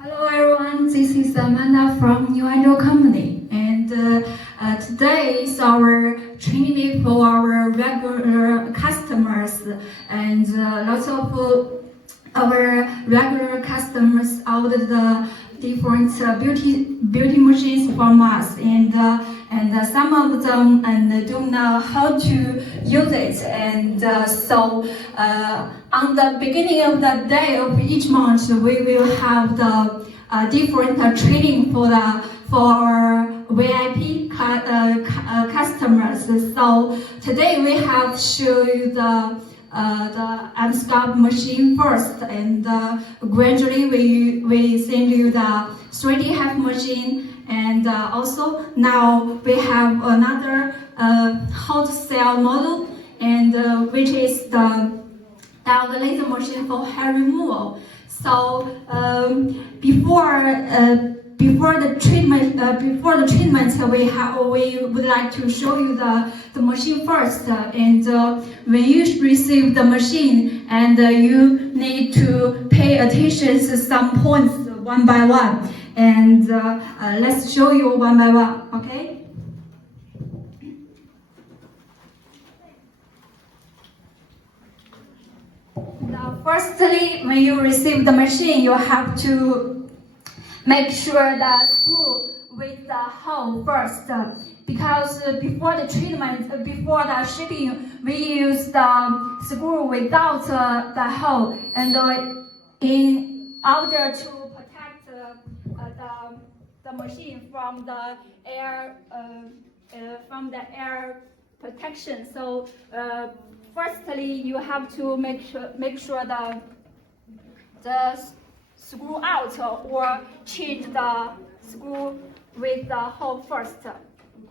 Hello everyone, this is Amanda from New Angel Company, and today is our training day for our regular customers, and lots of our regular customers ordered the different beauty machines from us, and some of them don't know how to use it, and so on the beginning of the day of each month we will have the different training for our VIP customers. So today we have show you the unscalp machine first, and gradually we send you the 3D half machine, and also now we have another hot cell model, and which is the laser machine for hair removal. So before the treatment, we would like to show you the machine first. And when you receive the machine, and you need to pay attention to some points one by one. And let's show you one by one. Okay. Now, firstly, when you receive the machine, you have to make sure that screw with the hole first, because before the treatment, before the shipping, we use the screw without the hole, and in order to protect the machine from the air protection. So firstly, you have to make sure the screw out, or change the screw with the hole first.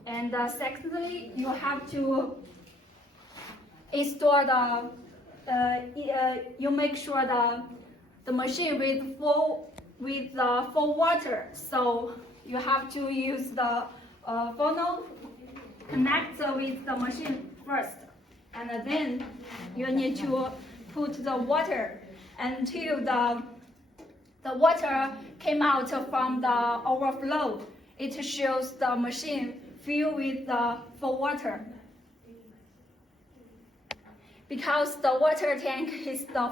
And secondly, you have to install you make sure the machine with full water. So you have to use the funnel, connect with the machine first, and then you need to put the water until the water came out from the overflow. It shows the machine filled with the full water. Because the water tank is the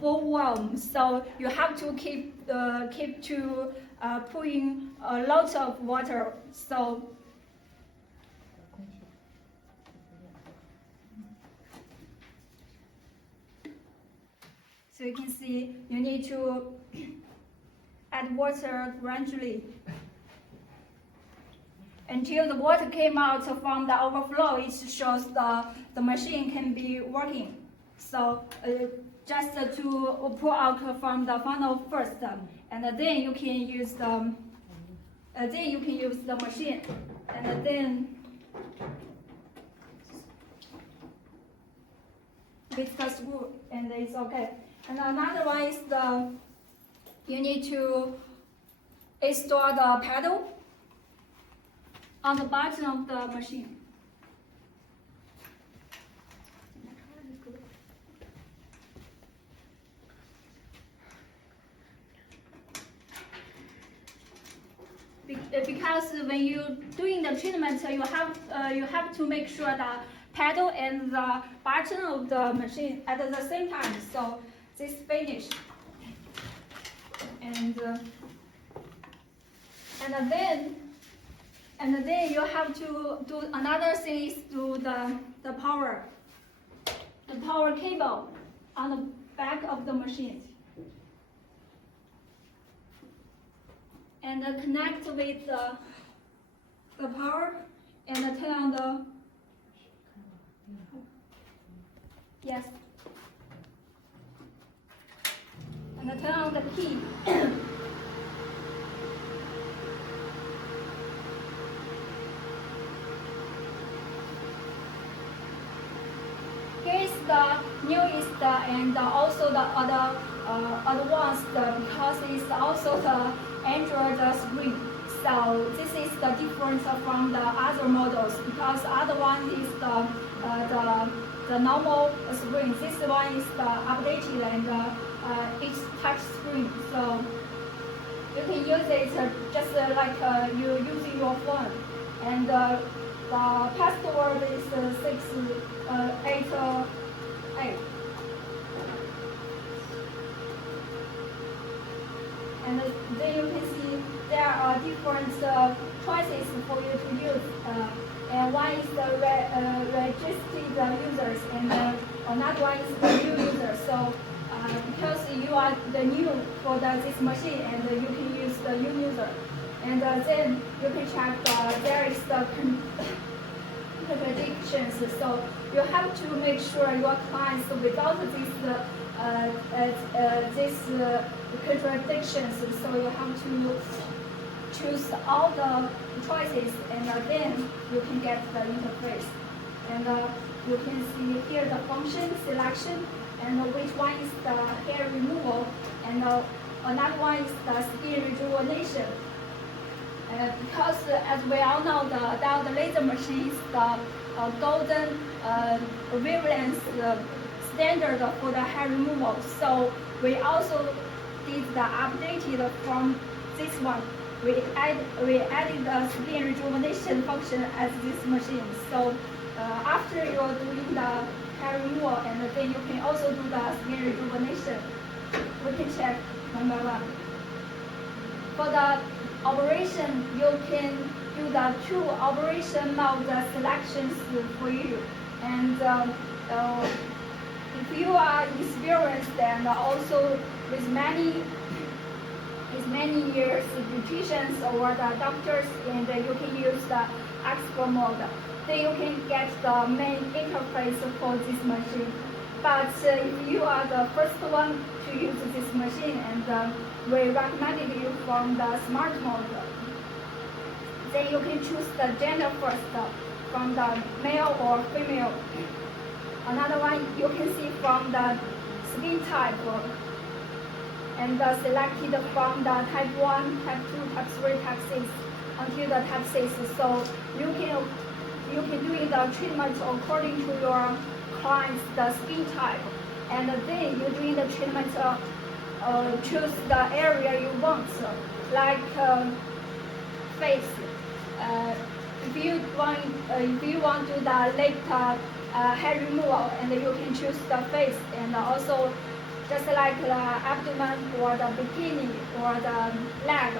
full warm, so you have to keep pouring a lot of water. So you can see you need to add water gradually until the water came out from the overflow. It shows the machine can be working. So just to pour out from the funnel first, and then you can use the machine, and then with the screw, and it's okay. And another one is you need to install the pedal on the bottom of the machine. Because when you're doing the treatment, you have to make sure the pedal and the button of the machine at the same time. So this finished, and then you have to do another thing, is do the power cable on the back of the machine, and connect with the power, and turn on the yes. And turn on the key. Here's the newest and also the other advanced, because it's also the Android screen. So this is the difference from the other models, because other one is the normal screen. This one is the updated and each touch screen. So you can use it just like you using your phone. And the password is 688. And then you can see there are different choices for you to use. And one is the registered users, and another one is the new user. So because you are the new for this machine, and you can use the new user. And then you can check there is the contradictions. So you have to make sure your clients without this contradictions. So you have to choose all the choices, and then you can get the interface. And you can see here the function selection, and which one is the hair removal, and another one is the skin rejuvenation. Because as we all know, the diode laser machine is the golden wavelength standard for the hair removal. So we also did the updated from this one. We added the skin rejuvenation function as this machine. So after you're doing the hair removal, and then you can also do the skin rejuvenation. We can check one by one. For the operation, you can do the two operation mode selections for you. And if you are experienced and also with many years beauticians or the doctors, and you can use the expert mode, then you can get the main interface for this machine. But if you are the first one to use this machine, and we recommended you from the smart mode, then you can choose the gender first, from the male or female. Another one you can see from the skin type, and selected from the type 1, type 2, type 3, type 6 until the type 6. So you can do the treatment according to your client's the skin type, and then you doing the treatment choose the area you want, like face. If you want to do the late hair removal, and you can choose the face, and also just like the abdomen or the bikini or the leg,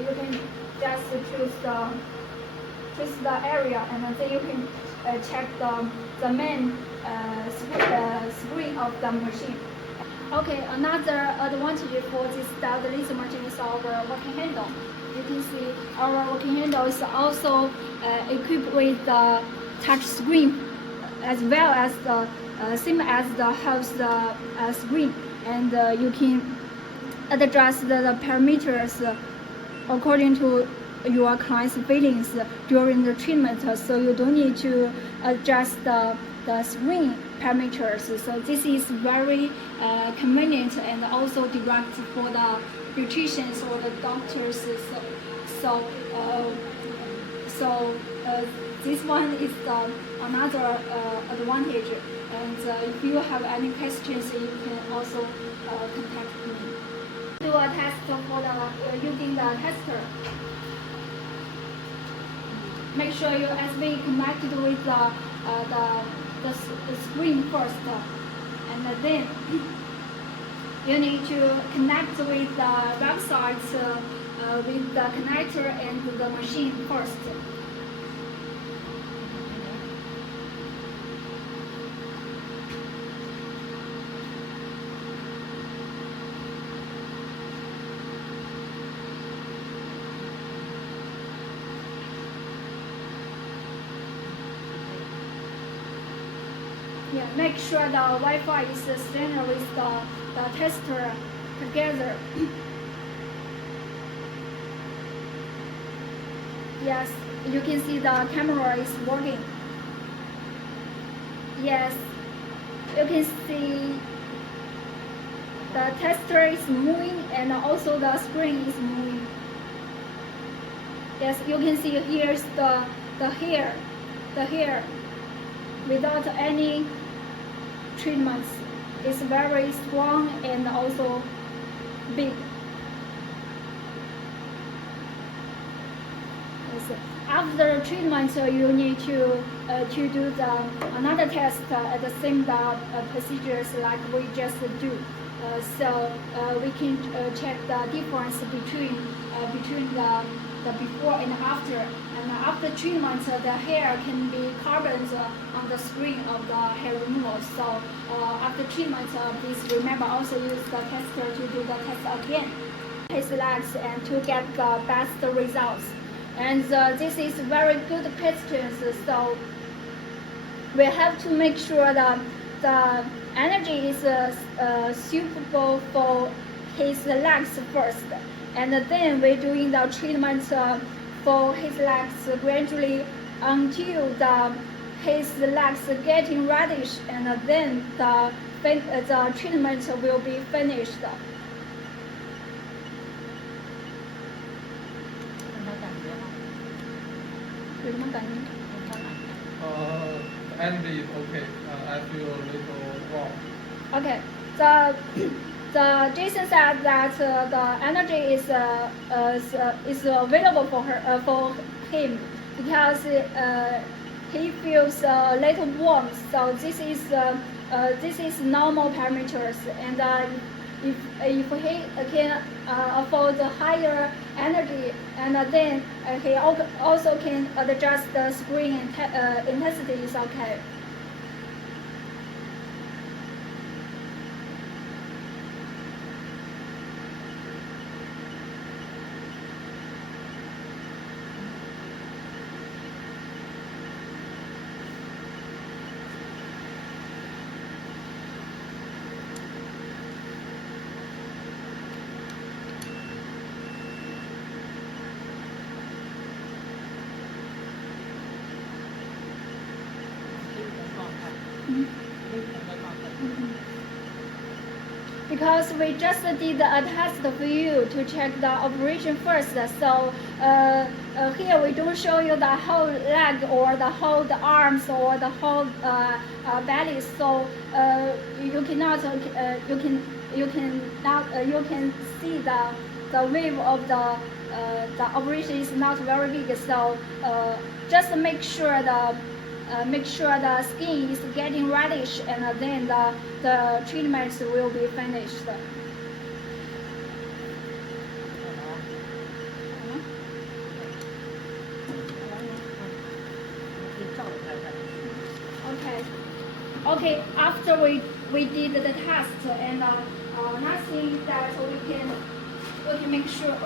you can just choose the area, and then you can check the main screen of the machine. Okay, another advantage for this diode laser machine is our working handle. You can see our working handle is also equipped with the touch screen, as well as the same as the house screen, and you can adjust the parameters according to your client's feelings during the treatment. So you don't need to adjust the screen parameters. So this is very convenient and also direct for the beauticians or the doctors. So this one is another advantage. And if you have any questions, you can also contact me. Do a test for using the tester. Make sure your USB connected with the screen first, and then you need to connect with the websites with the connector and the machine first. Yeah, make sure the Wi-Fi is standard with the tester together. Yes, you can see the camera is working. Yes, you can see the tester is moving, and also the screen is moving. Yes, you can see here's the hair without any treatments. is very strong and also big. After treatment, you need to do another test at the same procedures like we just do. So we can check the difference between the before and after. And after treatment, the hair can be carboned on the screen of the hair removal. So after treatment, please remember also use the tester to do the test again. His legs and to get the best results. And this is very good questions. So we have to make sure that the energy is suitable for his legs first, and then we're doing the treatment for his legs gradually until his legs getting reddish, and then the treatment will be finished. Energy is okay. I feel a little warm. Okay. The Jason said that the energy is available for him because he feels a little warm. So this is normal parameters, and if he can afford higher energy, and then he also can adjust the screen intensity, is okay. Because we just did a test for you to check the operation first. So here we don't show you the whole leg or the whole arms or the whole belly. So you can see the wave of the operation is not very big. So just make sure the skin is getting reddish, and then the treatments will be finished. Okay. After we did the test, and nothing that we can make sure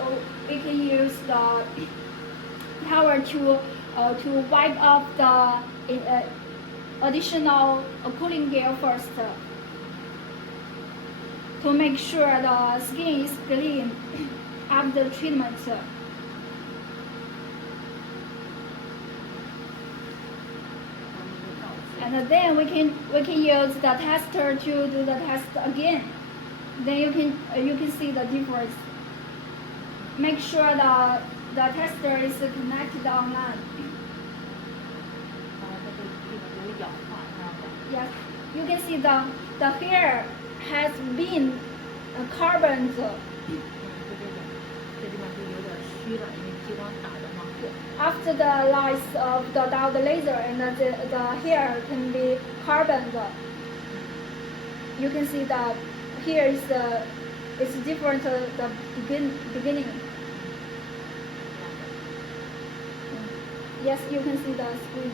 we can use the towel to wipe off the additional cooling gel first to make sure the skin is clean after treatment. And then we can use the tester to do the test again. Then you can see the difference. Make sure the tester is connected online. Yes, you can see the hair has been carboned. After the light of the diode laser, and the hair can be carboned. You can see that here is different the beginning. Yes, you can see the screen.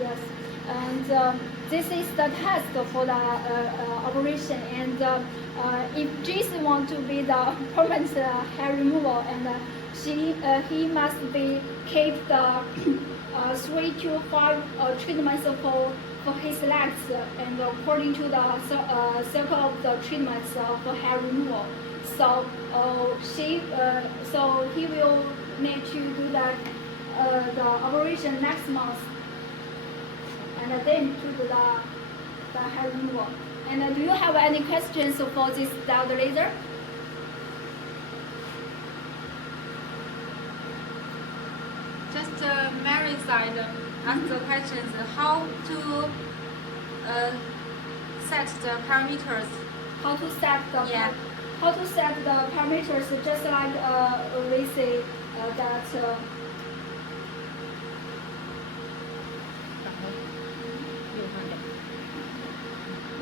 Yes, and this is the test for the operation. And if Jason wants to be the permanent hair removal, and he must keep the 3 to 5 treatments for his legs, and according to the circle of the treatments for hair removal. So he will need to do the operation next month, and then to do the hair removal. And do you have any questions for this diode laser? Just Mary side. ask the questions how to set the parameters. How to set the Yeah. how to set the parameters, just like we say that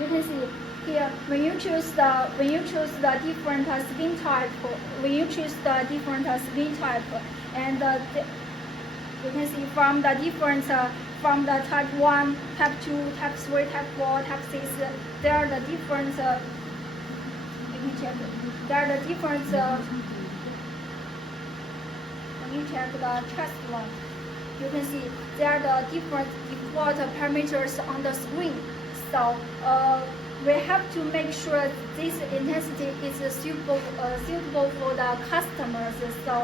you can see here when you choose the different skin type, and you can see from the different from the type 1, type 2, type 3, type 4, type 6, there are the different you can check, there are the different when you check the chest one, you can see there are the different default parameters on the screen. So we have to make sure this intensity is suitable for the customers. So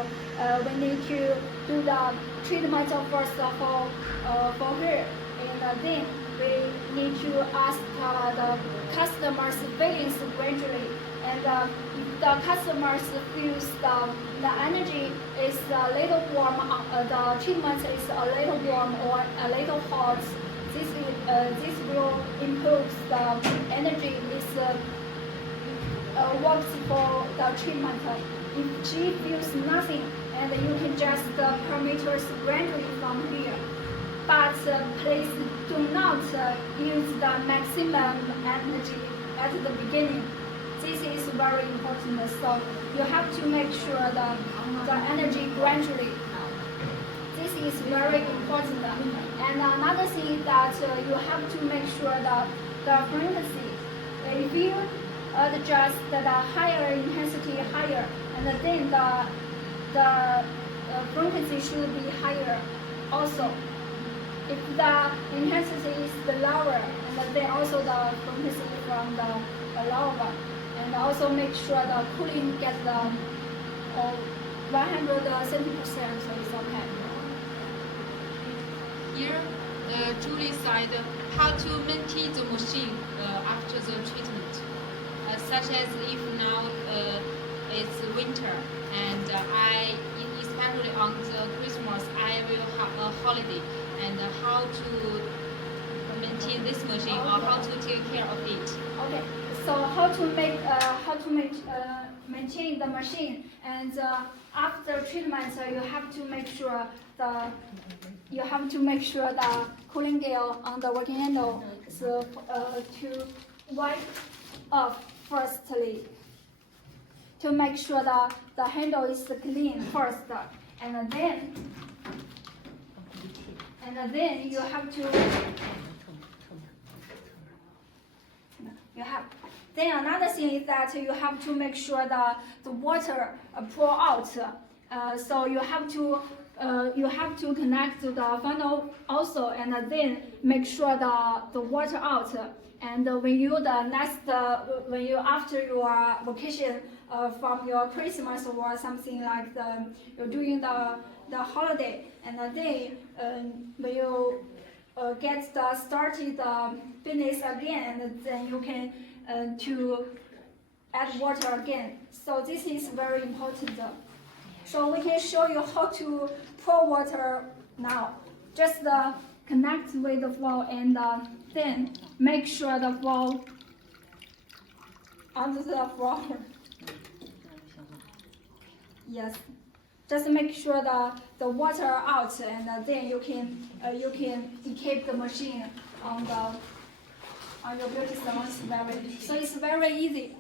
we need to do the treatment first for her, and then we need to ask the customer's feelings gradually. And if the customers feels the energy is a little warm, the treatment is a little warm or a little hot, this will improve the energy is works for the treatment. If she feels nothing, and you can adjust the parameters gradually from here. But please do not use the maximum energy at the beginning. This is very important. So you have to make sure the energy gradually. This is very important. And another thing that you have to make sure that the frequency. If you adjust the higher intensity higher, and then the frequency should be higher also. If the intensity is lower, and then also the frequency from the lower one. And also make sure the cooling gets the 170%, so it's okay. Here, Julie said how to maintain the machine after the treatment, such as if now it's winter and especially on the Christmas, I will have a holiday, and how to maintain this machine or how to take care of it. Okay, so how to maintain the machine, and after treatment, you have to make sure the cooling gel on the working handle is to wipe off firstly, to make sure that the handle is clean first, and then you have to then another thing is that you have to make sure that the water pour out. So you have to connect to the funnel also, and then make sure the water out. And when you after your vacation from your Christmas or something like you're doing the holiday, and then when you get started business again, and then you can to add water again. So this is very important. So we can show you how to pour water now. Just connect with the valve, and then make sure the valve under the floor. Yes. Just make sure the water out, and then you can keep the machine on your beauty salon. So it's very easy.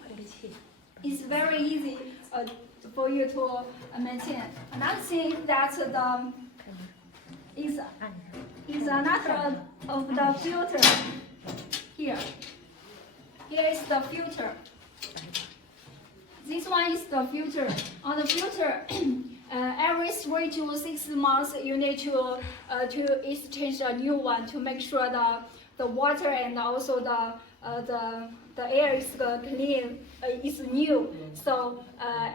It's very easy for you to maintain. Another thing that is another of the filter here. Here is the filter. This one is the filter. On the filter, every 3 to 6 months you need to exchange a new one to make sure the water and also the air is clean, is new. So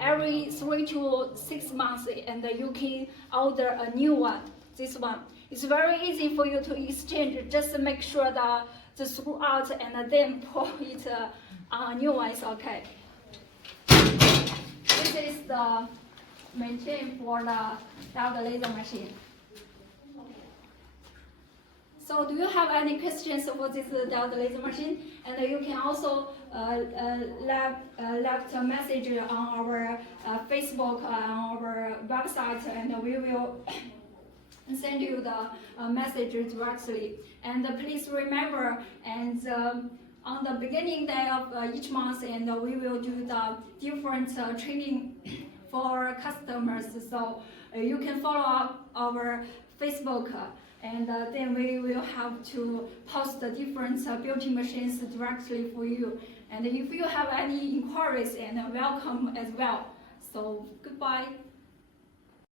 every 3 to 6 months, and you can order a new one. This one. It's very easy for you to exchange. Just make sure the screw out, and then pour it on a new one. It's okay. This is the maintain for the laser machine. So do you have any questions for this diode laser machine? And you can also left a message on our Facebook, on our website, and we will send you the message directly. And please remember, and on the beginning day of each month, and we will do the different training for our customers. So you can follow up our Facebook, and then we will have to post the different built-in machines directly for you. And if you have any inquiries, and welcome as well. So goodbye.